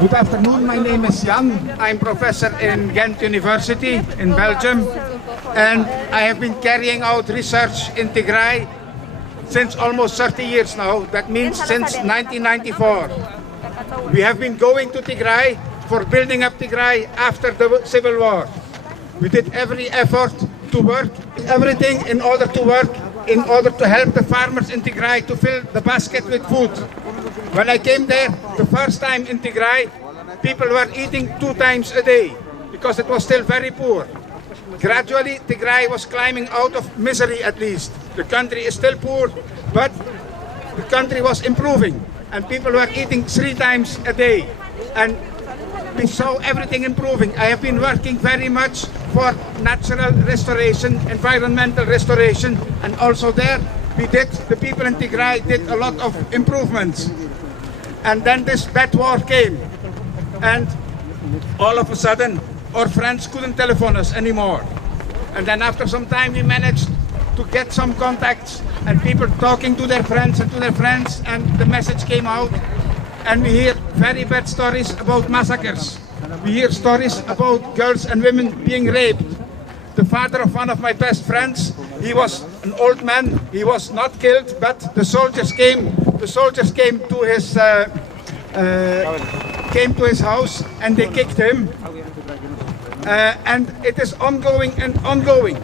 Good afternoon, my name is Jan. I'm professor in Ghent University in Belgium, and I have been carrying out research in Tigray since almost 30 years now. That means since 1994. We have been going to Tigray for building up Tigray after the civil war. We did every effort to work, everything in order to work, in order to help the farmers in Tigray to fill the basket with food. When I came there the first time in Tigray, people were eating 2 times a day because it was still very poor. Gradually, Tigray was climbing out of misery at least. The country is still poor, but the country was improving and people were eating 3 times a day. And we saw everything improving. I have been working very much for natural restoration, environmental restoration, and also there the people in Tigray did a lot of improvements. And then this bad war came, and all of a sudden our friends couldn't telephone us anymore. And then after some time we managed to get some contacts and people talking to their friends, and the message came out. And we hear very bad stories about massacres. We hear stories about girls and women being raped. The father of one of my best friends, he was an old man. He was not killed, but the soldiers came. The soldiers came to his house and they kicked him. And it is ongoing and ongoing.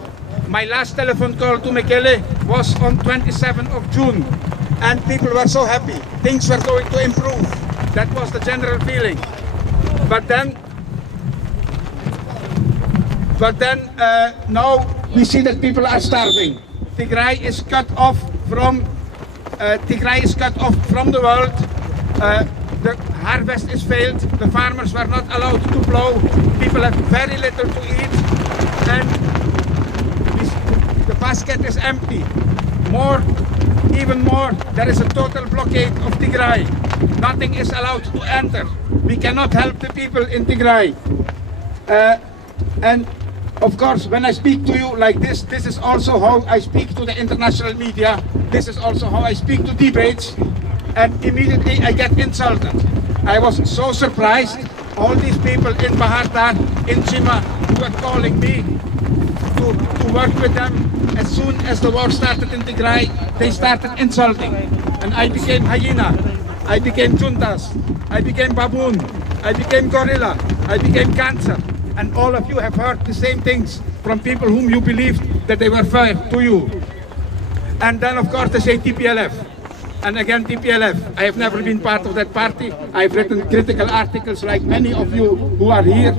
My last telephone call to Mekele was on 27th of June. And people were so happy. Things were going to improve. That was the general feeling. But then now we see that people are starving. Tigray is cut off from the world. The harvest is failed. The farmers were not allowed to plow. People have very little to eat, and the basket is empty. Even more, there is a total blockade of Tigray. Nothing is allowed to enter. We cannot help the people in Tigray. And of course, when I speak to you like this is also how I speak to the international media. This is also how I speak to debates. And immediately I get insulted. I was so surprised. All these people in Baharta, in Chima, who were calling me to work with them. As soon as the war started in Tigray, they started insulting. And I became hyena, I became juntas, I became baboon, I became gorilla, I became cancer. And all of you have heard the same things from people whom you believed that they were fair to you. And then of course they say TPLF. And again TPLF. I have never been part of that party. I've written critical articles like many of you who are here.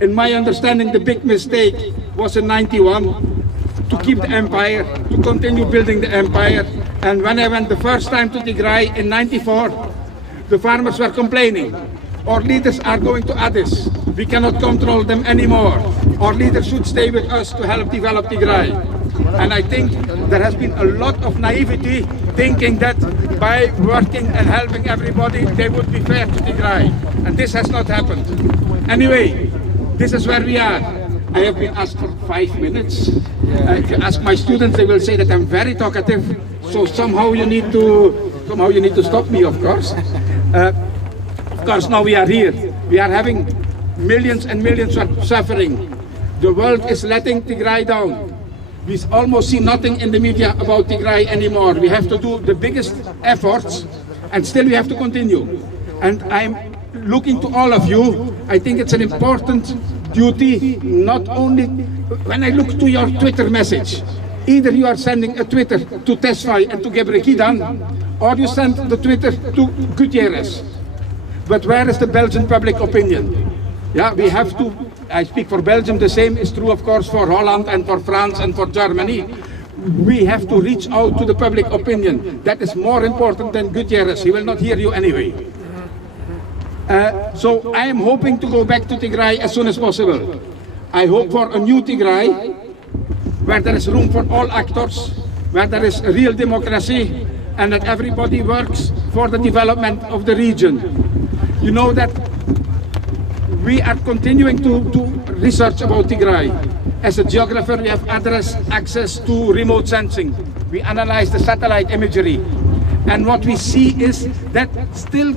In my understanding, the big mistake was in '91. To keep the empire, to continue building the empire. And when I went the first time to Tigray in '94, the farmers were complaining. Our leaders are going to Addis. We cannot control them anymore. Our leaders should stay with us to help develop Tigray. And I think there has been a lot of naivety thinking that by working and helping everybody, they would be fair to Tigray. And this has not happened. Anyway, this is where we are. I have been asked for 5 minutes. If you ask my students, they will say that I'm very talkative. So somehow you need to stop me, of course. Of course, now we are here. We are having millions and millions of suffering. The world is letting Tigray down. We almost see nothing in the media about Tigray anymore. We have to do the biggest efforts, and still we have to continue. And I'm looking to all of you. I think it's an important duty, not only when I look to your Twitter message. Either you are sending a Twitter to Tesfaye and to Gebrekidan, or you send the Twitter to Gutierrez. But where is the Belgian public opinion? Yeah, we have to, I speak for Belgium, the same is true of course for Holland and for France and for Germany. We have to reach out to the public opinion. That is more important than Gutierrez. He will not hear you anyway. So I am hoping to go back to Tigray as soon as possible. I hope for a new Tigray, where there is room for all actors, where there is a real democracy, and that everybody works for the development of the region. You know that we are continuing to research about Tigray. As a geographer, we have access to remote sensing. We analyze the satellite imagery. And what we see is that still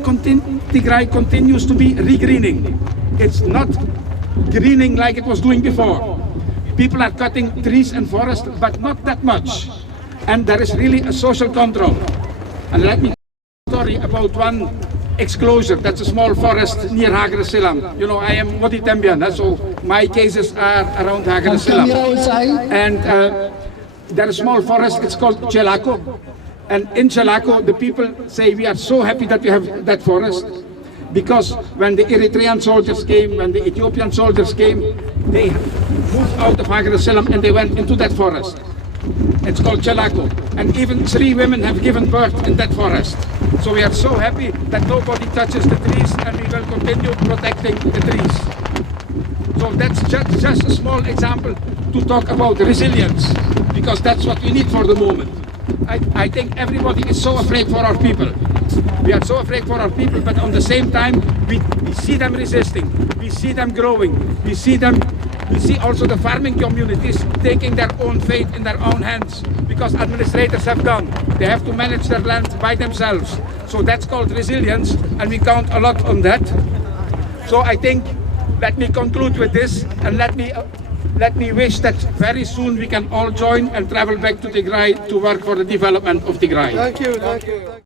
Tigray continues to be regreening. It's not greening like it was doing before. People are cutting trees and forests, but not that much. And there is really a social control. And let me tell you a story about one exclosure. That's a small forest near Hager Silam. You know, I am Modi Tembian, so my cases are around Hager Silam. And there is a small forest, it's called Chelako. And in Chelako, the people say we are so happy that we have that forest, because when the Eritrean soldiers came, when the Ethiopian soldiers came, they moved out of Hager Silam and they went into that forest. It's called Chelako. And even 3 women have given birth in that forest. So we are so happy that nobody touches the trees, and we will continue protecting the trees. So that's just a small example to talk about resilience, because that's what we need for the moment. I think everybody is so afraid for our people. We are so afraid for our people, but at the same time, we see them resisting. We see them growing. We see also the farming communities taking their own fate in their own hands, because administrators have gone. They have to manage their land by themselves. So that's called resilience, and we count a lot on that. So I think, let me conclude with this, and let me wish that very soon we can all join and travel back to Tigray to work for the development of Tigray. Thank you.